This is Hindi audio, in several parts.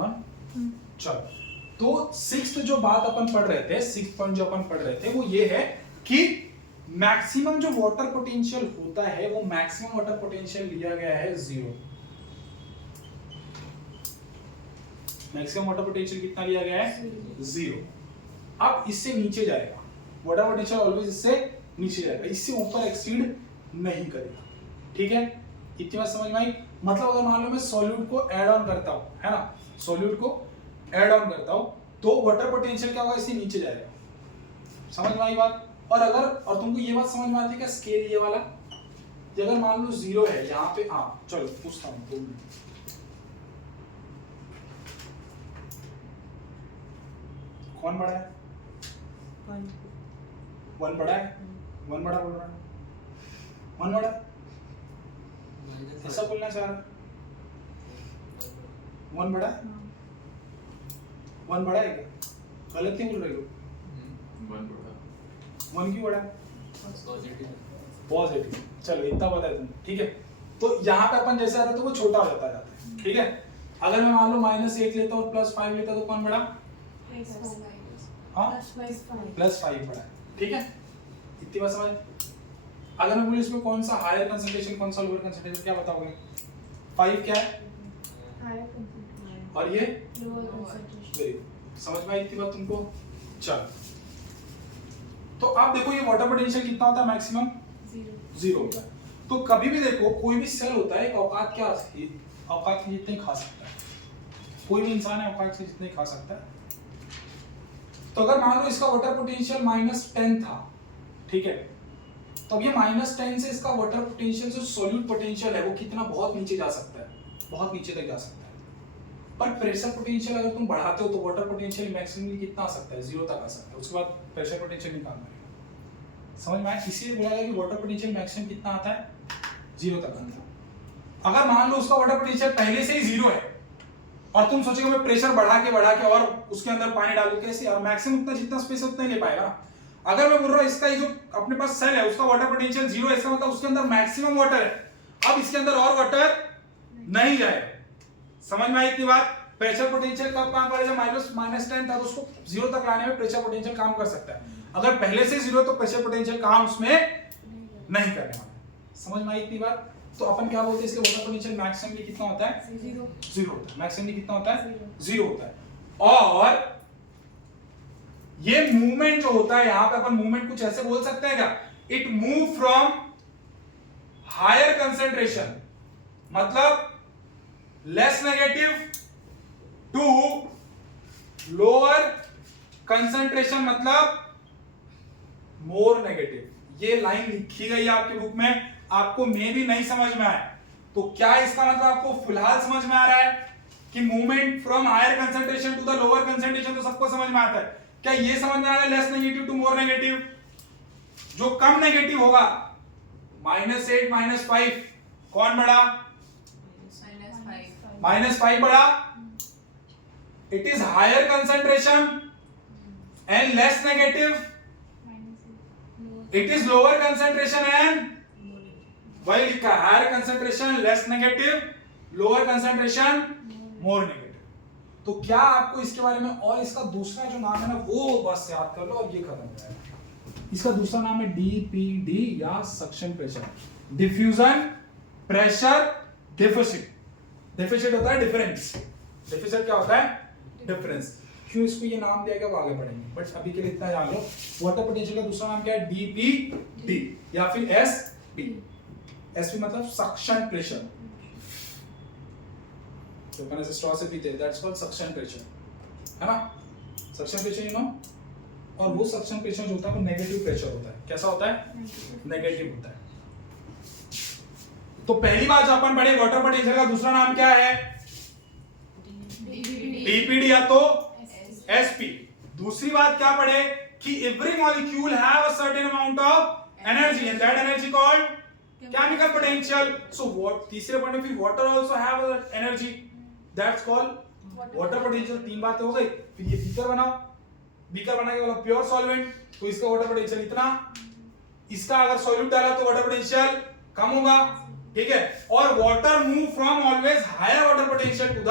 हाँ चलो, तो सिक्स्थ जो बात अपन पढ़ रहे थे, सिक्स्थ पॉइंट जो अपन पढ़ रहे थे वो ये है कि मैक्सिमम जो वाटर पोटेंशियल होता है वो मैक्सिमम वाटर पोटेंशियल लिया गया है 0। मैक्सिमम वाटर पोटेंशियल कितना लिया गया है 0। अब इससे नीचे जाएगा वाटर पोटेंशियल, ऑलवेज इससे नीचे जाएगा, इससे ऊपर एक्सीड नहीं करेगा। ठीक है, इतनी बात समझ में आई। मतलब अगर मान लो मैं सॉल्यूट को ऐड ऑन करता हूं, है ना, सॉल्यूट को ऐड ऑन करता हूं तो वाटर पोटेंशियल क्या होगा, इससे नीचे जाएगा। समझ में आई बात। और तुमको ये बात समझ में आती है क्या, स्केल ये वाला, कि अगर मान लो 0 है यहाँ पे, हाँ चलो पूछता हूँ 2 मिनट, कौन बड़ा है? 1 बड़ा है, 1 बड़ा बोल रहा है, 1 बड़ा ऐसा बोलना चाह रहा, 1 बड़ा है, 1 बड़ा है क्या? गलत नहीं बोल रहे हो? 1 क्यों बड़ा है? पॉजिटिव। चलो इतना पता है तुम्हें, ठीक है। तो यहाँ पे अपन जैसे आता है तो वो छोटा हो जाता है, ठीक है। अगर मैं मान लो -1 लेता हूँ और +5 लेता तो कौन बड़ा? हाँ +5 बड़ा है, ठीक है। इतनी बात समझ। अगर मैं बोलूँ इसमें कौन सा हायर कंसंट्रेशन कौन सा लोअर कंसंट्रेशन, क्या बताओगे? 5 क्या है और ये लोअर। समझ में आई इतनी बात तुमको? चल तो आप देखो ये वाटर पोटेंशियल कितना होता है मैक्सिमम? 0 होता है। तो कभी भी देखो कोई भी सेल होता है एक औकात क्या, औकात के जितने खा सकता है, कोई भी इंसान है औकात से जितने खा सकता है। तो अगर मान लो इसका वाटर पोटेंशियल -10 था, ठीक है, तो अब ये -10 से इसका वाटर पोटेंशियल जो सॉल्यूट पोटेंशियल है वो कितना बहुत नीचे जा सकता है, बहुत नीचे तक जा सकता है। पर प्रेशर पोटेंशियल अगर तुम बढ़ाते हो तो वाटर पोटेंशियल मैक्सिमम कितना आ सकता है? 0 तक आ सकता है, उसके बाद प्रेशर पोटेंशियल निकालना है। समझ में आया? इसीलिए बोला गया कि वाटर पोटेंशियल मैक्सिमम कितना आता है? 0 तक आता है। अगर मान लो उसका वाटर पोटेंशियल पहले से ही 0 है और तुम सोचोगे मैं प्रेशर बढ़ा के और उसके अंदर पानी डालूं, कैसे यार? मैक्सिमम उतना जितना स्पेस उतना ही ले पाएगा। अगर मैं बोल रहा हूं इसका ये जो अपने पास सेल है उसका वाटर पोटेंशियल 0 है, इसका मतलब उसके अंदर मैक्सिमम वाटर है। अब इसके अंदर और वाटर नहीं जाएगा। समझ में आई इतनी बात? प्रेशर पोटेंशियल कब काम करेगा? -10 था तो उसको 0 तक लाने में प्रेशर पोटेंशियल काम कर सकता है। अगर पहले से 0 तो प्रेशर पोटेंशियल काम उसमें नहीं करने वाला। समझ में आई इतनी बात? तो अपन क्या बोलते हैं इसके वाटर पोटेंशियल मैक्सिमम कितना होता है? 0 होता है। मैक्सिमम कितना होता है? 0 होता है। और ये मूवमेंट जो होता है यहां पे अपन मूवमेंट कुछ ऐसे बोल सकते हैं क्या? It move from higher concentration, मतलब less negative to lower concentration, मतलब मोर नेगेटिव। ये लाइन लिखी गई है आपके बुक में, आपको मे भी नहीं समझ में आए तो क्या इसका मतलब आपको फिलहाल समझ में आ रहा है कि movement from higher concentration to the lower concentration तो सबको समझ में आता है। क्या ये समझ में आ रहा है less negative to more negative? जो कम नेगेटिव होगा -8 -5 कौन बड़ा? -5 बड़ा। It is higher concentration and less negative, it is lower concentration and, वही लिखा higher concentration less negative, lower concentration more negative. तो क्या आपको इसके बारे में और इसका दूसरा जो नाम है ना वो बस याद कर लो और ये खत्म हो जाएगा। इसका दूसरा नाम है DPD या suction pressure, diffusion pressure deficit. Deficit होता है डिफरेंस, डेफिसिट क्या होता है? डिफरेंस। क्यों इसको ये नाम दिया गया वो आगे पढ़ेंगे, बट अभी के लिए इतना जान लो। वाटर पोटेंशियल का दूसरा नाम क्या है? DPD या फिर SP। SP मतलब सक्शन प्रेशर, तो अपन ऐसे स्ट्रॉ से पीते हैं, दैट्स कॉल्ड सक्शन प्रेशर, है ना? Suction pressure you know. और वो सक्शन प्रेशर जो होता है वो नेगेटिव प्रेशर होता है। कैसा होता है? नेगेटिव होता है। तो पहली बात जो अपन पढ़े वाटर पोटेंशियल का दूसरा नाम क्या है? DPD या तो SP। दूसरी बात क्या पढ़े कि every molecule have a certain amount of energy and that energy called chemical potential. So what, तीसरे पॉइंट में फिर water also have energy, that's called water potential. 3 बातें हो गई। फिर ये बीकर बनाओ, बीकर बना के वाला प्योर सॉल्वेंट, तो इसका वाटर पोटेंशियल इतना, इसका अगर सॉल्यूट डाला तो वाटर पोटेंशियल कम होगा, ठीक है। और water move from always higher water potential to the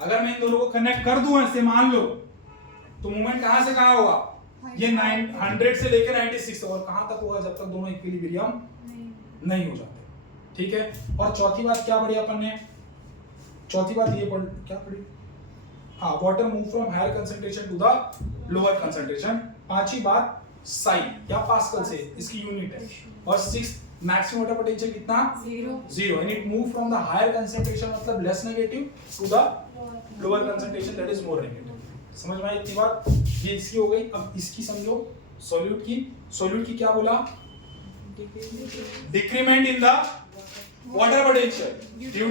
अगर मैं इन दोनों को कनेक्ट कर दूं ऐसे मान लो, तो मूवमेंट कहां से कहां होगा, ये 100 से लेकर 96 और कहां तक होगा, जब तक दोनों इक्विलिब्रियम नहीं हो जाते। ठीक है। और चौथी बात क्या पढ़ी अपन ने, चौथी बात ये क्या पढ़ी, हाँ, water move from higher concentration to the lower concentration. पांचवी बात साई या पास्कल से इसकी यूनिट है। और सिक्स्थ, मैक्सिमम वाटर पोटेंशियल कितना, 0 and it move from the higher concentration मतलब less negative to the lower concentration that is more negative. समझ में आई इतनी बात, ये इसकी हो गई। अब इसकी समझो सॉल्यूट की। सॉल्यूट की क्या बोला, decrement in the water potential